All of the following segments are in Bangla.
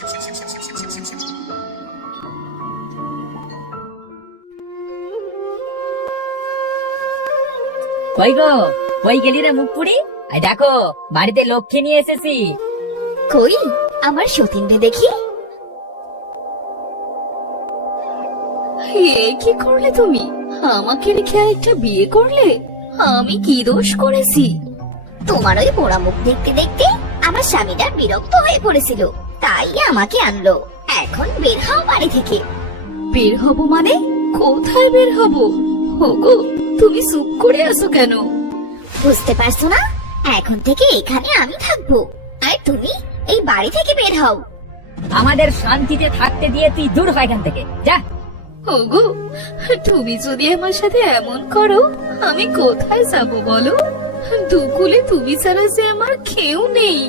কই গো, কই গেলি রে মুখ পুরি? দেখো বাড়িতে লক্ষ্মী নিয়ে এসেছি। কই আমার সতীনরে দেখি। কি করলে তুমি? আমাকে রেখে আরেকটা বিয়ে করলে? আমি কি দোষ করেছি? তোমার ওই পোড়া মুখ দেখতে দেখতে আমার স্বামীটা বিরক্ত হয়ে পড়েছিল, তাই আমাকে আনলো। এখন বের হও বাড়ি থেকে। বের হব মানে? কোথায় বের হব? ওগো, তুমি চুপ করে আছো কেন? বুঝতে পারছো না? এখন থেকে এখানে আমি থাকবো, আর তুমি এই বাড়ি থেকে বের হও। আমাদের শান্তিতে থাকতে দিয়ে তুই দূর হয় এখান থেকে, যা। ওগো, তুমি যদি আমার সাথে এমন করো, আমি কোথায় যাব বলো? দুকুলে তুমি ছাড়া যে আমার কেউ নেই।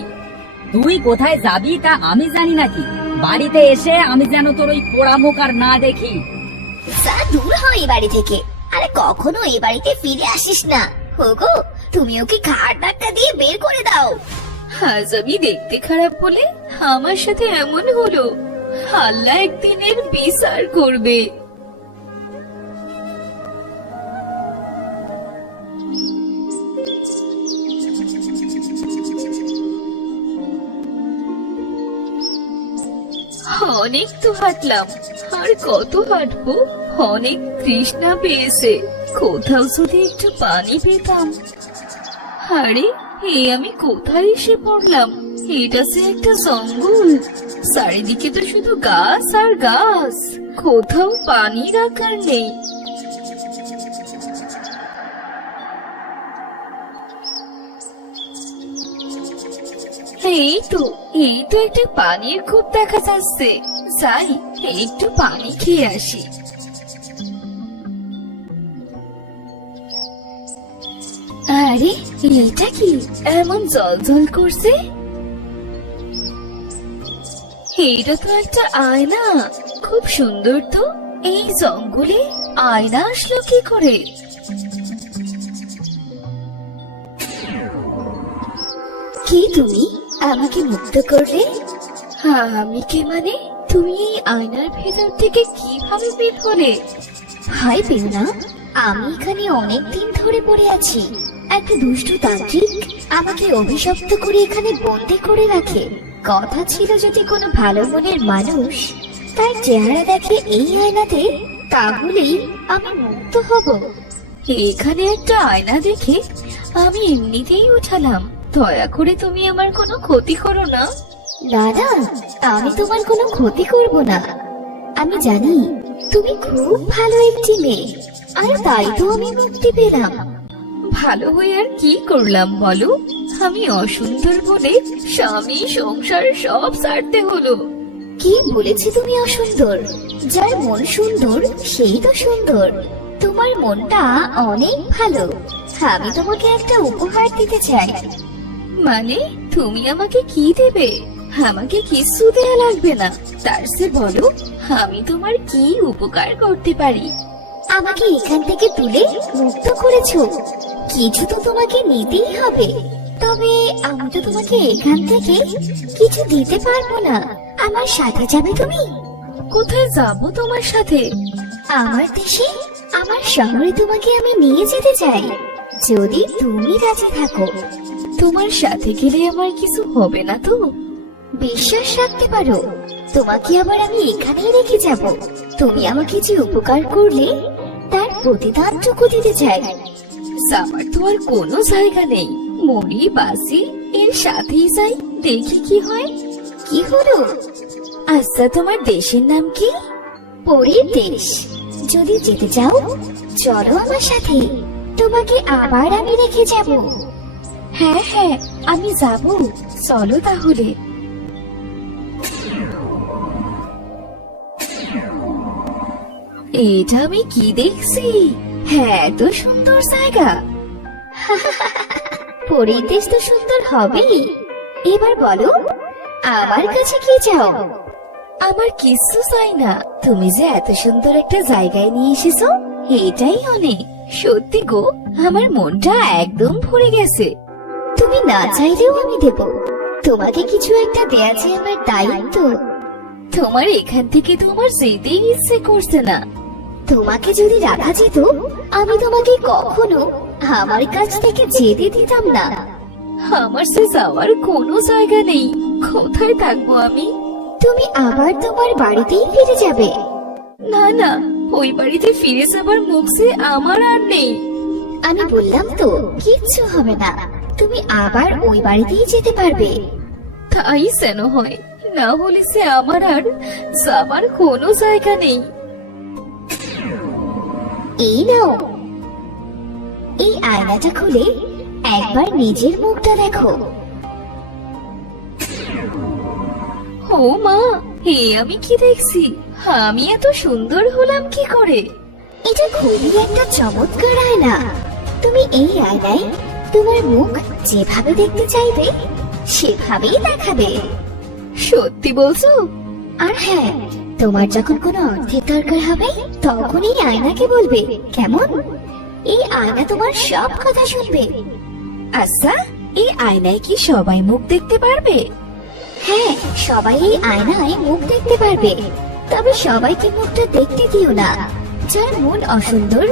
তুই কোথায় যাবি তা আমি জানি নাকি? বাড়িতে এসে আমি যেন তোর ওই পোড়া মুখ আর না দেখি। যা দূর হও এই বাড়ি থেকে, আরে কখনো এই বাড়িতে ফিরে আসিস না। ওগো, তুমি ওকে ঘাড় ধাক্কা দিয়ে বের করে দাও। আজ আমি দেখতে খারাপ বলে আমার সাথে এমন হলো, আল্লাহ একদিনের বিচার করবে। অনেক তো হাঁটলাম, আর কত হাঁটবো? অনেক তৃষ্ণা পেয়েছে, কোথাও যদি একটু পানি পেতাম। আরে আমি কোথায় এসে পড়লাম? এটা সে একটা জঙ্গল, চারিদিকে তো শুধু গাছ আর গাছ, কোথাও পানি রাখার নেই। এই তো একটা পানির কূপ দেখা যাচ্ছে, যাই একটু পানি খেয়ে আসি। আরে এটা কি এমন জল জল করছে? এইটা তো একটা আয়না, খুব সুন্দর তো। এই জঙ্গলে আয়না আসলো কি করে? কি তুমি আমাকে মুক্ত করলে? আমি কে মানে? তুমি এই আয়নার ভেতর থেকে কিভাবে বের হলে? ভাই পেও না, আমি এখানে অনেকদিন ধরে পড়ে আছি। একটা দুষ্টু তান্ত্রিক আমাকে অভিশপ্ত করে এখানে বন্দি করে রাখে। কথা ছিল যদি কোনো ভালো মনের মানুষ তার চেহারা দেখে এই আয়নাতে, তাহলেই আমি মুক্ত হব। এখানে একটা আয়না দেখে আমি এমনিতেই উঠালাম। দয়া করে তুমি আমার কোনো ক্ষতি করো না। না না, আমি তোমার কোনো ক্ষতি করব না। আমি জানি তুমি খুব ভালো একটি মেয়ে, আর তাই তো আমি মুক্তি পেলাম। ভালো হয়ে আর কি করলাম বলো? আমি অসুন্দর বলে স্বামী সংসার সব ছাড়তে হলো। কি বলেছি তুমি অসুন্দর? যার মন সুন্দর সেই তো সুন্দর। তোমার মনটা অনেক ভালো, আমি তোমাকে একটা উপহার দিতে চাই। মানে তুমি আমাকে কি দেবে? আমাকে কিছু দেয়া লাগবে না, তার চেয়ে বলো আমি তোমার কি উপকার করতে পারি। আমাকে এখান থেকে তুলে মুক্ত করেছো, কিছু তো তোমাকে নিতেই হবে। তবে আমি তো তোমাকে এখান থেকে কিছু দিতে পারবো না। আমার সাথে যাবে তুমি? কোথায় যাব তোমার সাথে? আমার দেশে, আমার শহরে তোমাকে আমি নিয়ে যেতে চাই, যদি তুমি রাজি থাকো। তোমার সাথে গেলে আমার কিছু হবে না তো? বিশ্বাস রাখতে পারো, তোমাকে আবার আমি এখানেই রেখে যাব। তুমি আমাকে যে উপকার করলে তার প্রতিদানটুকু দিতে চাই। আমার তো আর কোনো জায়গা নেই, মরি বাসি এর সাথেই যাই, দেখি কি হয়। কি হলো? আচ্ছা, তোমার দেশের নাম কি? পরীর দেশ। যদি যেতে চাও চলো আমার সাথে, তোমাকে আবার আমি রেখে যাব। হ্যাঁ হ্যাঁ, আমি যাব, চলো তাহলে। এটা আমি কি দেখছি? হ্যাঁ, এত সুন্দর জায়গা। পরিবেশ তো সুন্দর হবেই। এবার বলো আমার কাছে কি চাও? আমার কিছু চাই না, তুমি যে এত সুন্দর একটা জায়গায় নিয়ে এসেছো এটাই অনেক। সত্যি গো, আমার মনটা একদম ভরে গেছে। তুমি না চাইলেও আমি দেব। তোমাকে কিছু একটা দেয়া যে আমার দায়িত্ব, তোমার এখান থেকে তোমার যেতেই ইচ্ছে করছে না। তোমাকে যদি রাখা যেত, আমি তোমাকে কখনো আমার কাছ থেকে যেতে দিতাম না। আমার সে যাওয়ার কোনো জায়গা নেই। কোথায় থাকবো আমি? তুমি আবার তোমার বাড়িতেই ফিরে যাবে? না না, ওই বাড়িতে ফিরে যাবার মুখ যে আমার আর নেই। আমি বললাম তো, কিচ্ছু হবে না। তুমি আবার ওই বাড়িতেই যেতে পারবে। তাই যেন হয়, না হলে সে আমার আর যাবার কোনো জায়গা নেই। এই নাও, এই আয়নাটা খুলে একবার নিজের মুখটা দেখো। ও মা, হে আমি কি দেখছি? আমি এত সুন্দর হলাম কি করে? এটা খুবই একটা চমৎকার আয়না। তুমি এই আয়নায় তোমার মুখ যেভাবে দেখতে চাইবে সেভাবেই দেখাবে। সত্যি বলছো? আর হ্যাঁ, তোমার যখন কোনো অর্থের দরকার হবে তখন এই আয়নাকে বলবে, কেমন? এই আয়না তোমার সব কথা শুনবে। আচ্ছা, এই আয়নায় কি সবাই মুখ দেখতে পারবে? হ্যাঁ, সবাই এই আয়নায় মুখ দেখতে পারবে। তবে সবাইকে মুখটা দেখতে দিও না। যার মন অসুন্দর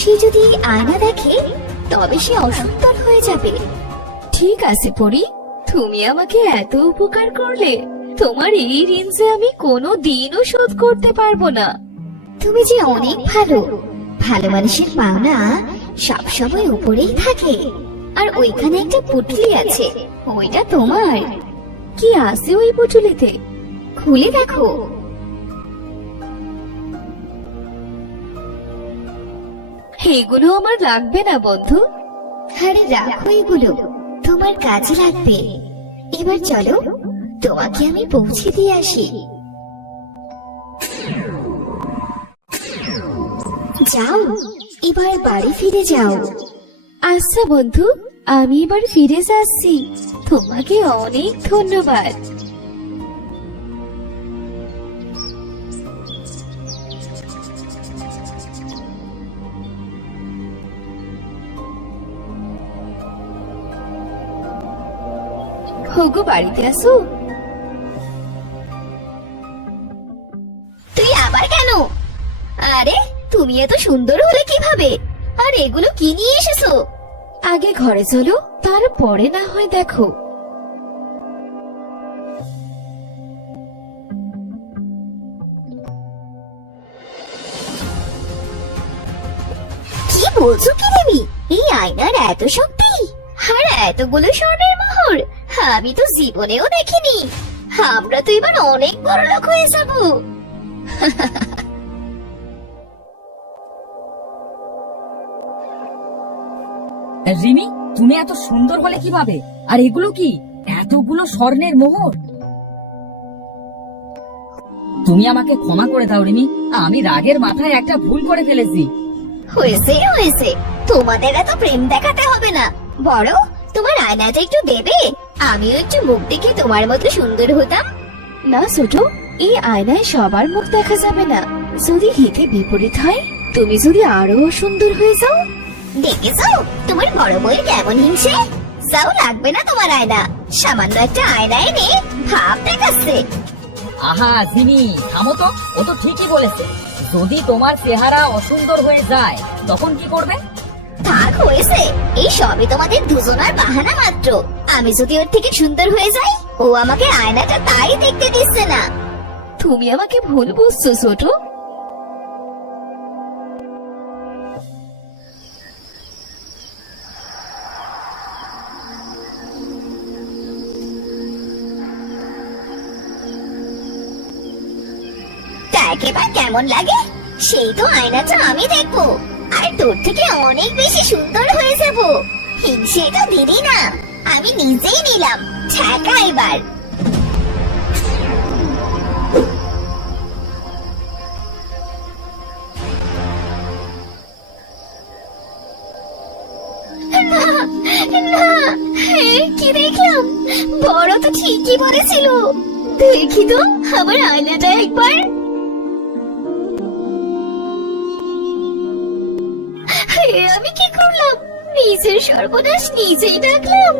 সে যদি এই আয়না দেখে তবে সে অসুন্দর হয়ে যাবে। ঠিক আছে পরি, তুমি আমাকে এত উপকার করলে, তোমার এই ঋণ যে আমি কোনো দিনও শোধ করতে পারবো না। তুমি যে অনেক ভালো। ভালো মানুষের পাওনা সবসময় উপরেই থাকে। আর ওইখানে একটা পুটলি আছে, ওইটা তোমার। কি আছে ওই পুটলিতে? খুলে দেখো। এগুলো আমার লাগবে না বন্ধু। আরে রাখো, এগুলো তোমার কাজে লাগবে। এবার চলো, তোমাকে আমি পৌঁছে দিয়ে আসি। যাও, এবার বাড়ি ফিরে যাও। আচ্ছা বন্ধু, আমি এবার ফিরে যাচ্ছি। তোমাকে অনেক ধন্যবাদ। হোগো, বাড়িতে আসো। তুই আবার কেন? আরে তুমি এত সুন্দর হলে কিভাবে? আর এগুলো কি নিয়ে এসেছো? আগে ঘরে চলো, তারপরে না হয় দেখো। কি বলছো কি দেবী? এই আয়নার এত শক্তি আর এতগুলো স্বর্ণের মোহর আমি তো জীবনেও দেখিনি। আমরা তো এবার অনেক বড় লোক হয়ে যাবো। রিমি, তুমি এত সুন্দর হলে কিভাবে? আর এগুলো কি? এতগুলো স্বর্ণের মোহর? তুমি আমাকে ক্ষমা করে দাও রিমি, আমি রাগের মাথায় একটা ভুল করে ফেলেছি। হয়েছে হয়েছে, তোমাদের এত প্রেম দেখাতে হবে না। বড়, তোমার আয়নাটা একটু দেবে? আমিও একটু মুখ দেখে তোমার মতো সুন্দর হতাম। না ছোট, এই আয়নায় সবার মুখ দেখা যাবে না। যদি হিতে বিপরীত হয়, তুমি যদি আরো সুন্দর হয়ে যাও। দেখেছো তোমার বড় বউয়ের কেমন হিংসে? যাও, লাগবে না তোমার আয়না। সামান্য একটা আয়না এনে ভাব দেখাচ্ছে। আহা জিমি, থামো তো। ও তো ঠিকই বলেছে। যদি তোমার চেহারা অসুন্দর হয়ে যায় তখন কি করবে? থাক, হয়েছে। এই সবই তোমাদের দুজনার বাহানা মাত্র। আমি যদি ওর থেকে সুন্দর হয়ে যাই, ও আমাকে আয়নাটা তাই দেখতে দিচ্ছে না। তুমি আমাকে ভুল বুঝছো ছোট। দেখ এবার কেমন লাগে? সেই তো আয়নাটা আমি দেখবো, আর তোর থেকে অনেক বেশি সুন্দর হয়ে যাব। হিংসে তো দিদি না, আমি নিজেই নিলাম। ঠেকা এবার। না, না, কি দেখলাম? বড় তো ঠিকই বলেছিল। দেখি তো আমার আয়নাটা একবার। আমি কি করলাম? নিজের সর্বনাশ নিজেই ডাকলাম।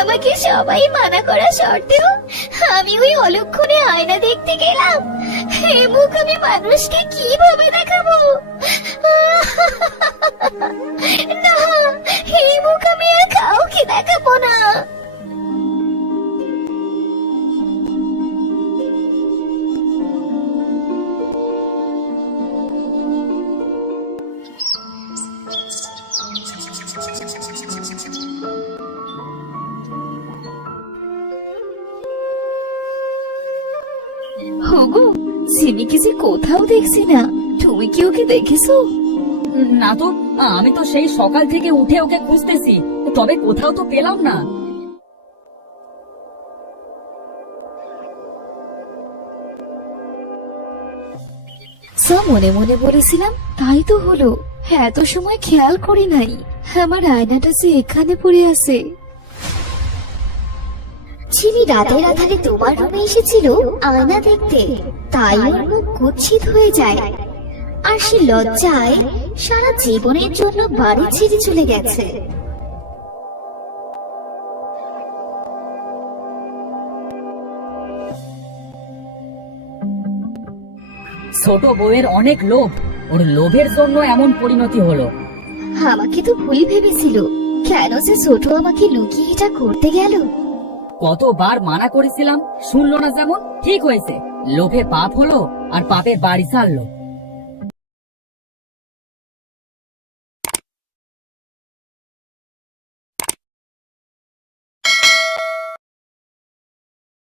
আমাকে সবাই মানা করা সত্ত্বেও আমি ওই অলক্ষণে আয়না দেখতে গেলাম। এই মুখ আমি মানুষকে কিভাবে দেখাবো? না, এই মুখ আমি আর কাউকে দেখাবো না। ওগো, সিমিকে যে কোথাও দেখছি না, তুমি কি ওকে দেখেছো? না তো, আমি তো সেই সকাল থেকে উঠে ওকে খুঁজতেছি, তবে কোথাও তো পেলাম না। যা মনে মনে বলেছিলাম তাই তো হলো। এত সময় খেয়াল করি নাই আমার আয়নাটা যে এখানে পড়ে আছে। চিনি রাতের আধারে তোমার রুমে এসেছিল আয়না দেখতে, তাই ওর মুখ কুৎসিত হয়ে যায়, আর সে লজ্জায় সারা জীবনের জন্য বাড়ি ছেড়ে চলে গেছে। ছোট বউয়ের অনেক লোভ, ওর লোভের জন্য এমন পরিণতি হলো। আমাকে তো ভুল ভেবেছিল, কেন যে ছোট আমাকে লুকিয়ে এটা করতে গেল? কতবার মানা করেছিলাম, শুনলো না যেমন। ঠিক হয়েছে, লোভে পাপ হলো আর পাপের বাড়ি ছাড়লো।